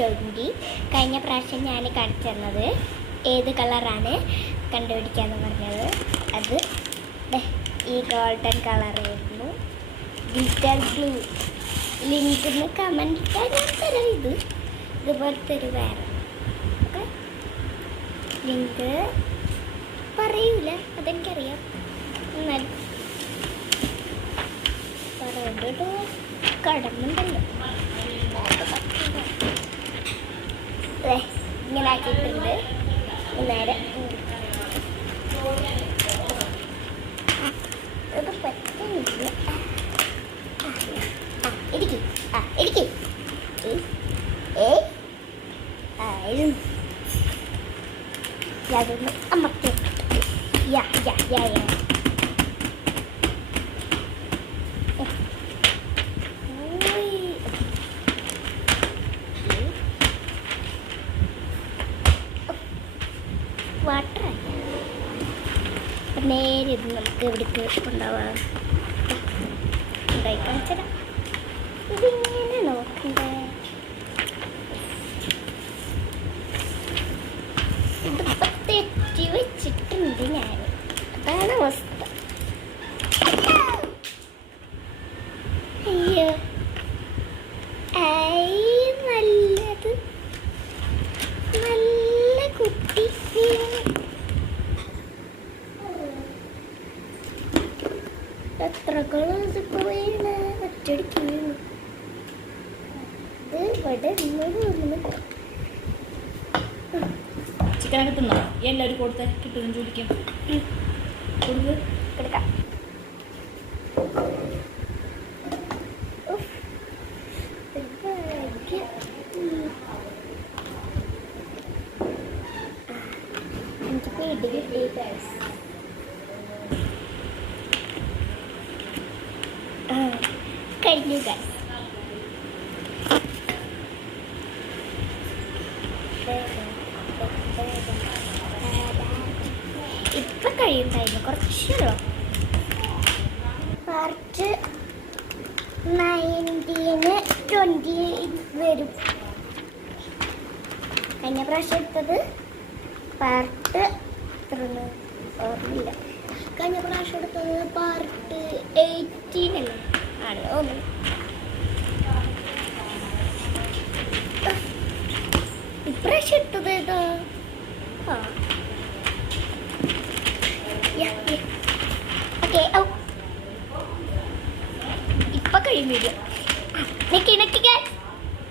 20. കഴിഞ്ഞ പ്രാവശ്യം ഞാൻ കാണിച്ചു തന്നത് ഏത് കളറാണ് കണ്ടുപിടിക്കാമെന്ന് പറഞ്ഞത്. അത് ഈ ഗോൾഡൻ കളറായിരുന്നു. Glitter blue. ലിങ്കിന്ന് കമൻറ്റ് ഇട്ടാൽ ഞാൻ തരാം. ഇതുപോലത്തെ ഒരു വേറെ ഓക്കെ. ലിങ്ക് പറയൂല, അതെനിക്കറിയാം. എന്നാലും പറയണ്ടോ, കടന്നുണ്ടല്ലോ. ഇങ്ങനെ ആക്കിയിട്ടുണ്ട്. നേരെ അത് പറ്റുന്നില്ല. ഇരിക്കും ഇരിക്കും. അതൊന്ന് അമ്മക്ക് വാട്ടർ നേരെ ഇത് നമുക്ക് എവിടേക്ക് കൊണ്ടുപോകാം. ഉണ്ടായി കാണിച്ചതാ. ഇതിങ്ങനെ നോക്കണ്ടേ. ഇതിപ്പോൾ തെറ്റി വെച്ചിട്ടുണ്ട് ഞാൻ. അതാണ് അവസ്ഥ. അയ്യോ നല്ലത് നല്ല കുട്ടി. എത്ര കളേഴ്സ് പോയാണ് ഒറ്റടിക്ക് വീണു. ഇത് ഇവിടെ ചിക്കനൊക്കെ തിന്നോ? എല്ലാവരും കൊടുത്ത കിട്ടും ജോലിക്കും കൊടുക്കാം. എനിക്ക് പേടി കിട്ടി. കഴിഞ്ഞു ഗൈസ്. ഇപ്പം കഴിയുണ്ടായിരുന്നു കുറച്ചുള്ളൂ. പാർട്ട് 19 20 വരും. കഴിഞ്ഞ പ്രാവശ്യം എടുത്തത് പാർട്ട് ഓർമ്മയില്ല. കഴിഞ്ഞ പ്രാവശ്യം എടുത്തത് പാർട്ട് 18 അല്ലേ ആണ് തോന്നുന്നു. ഇപ്രാവശ്യം എടുത്തത് ഏതോ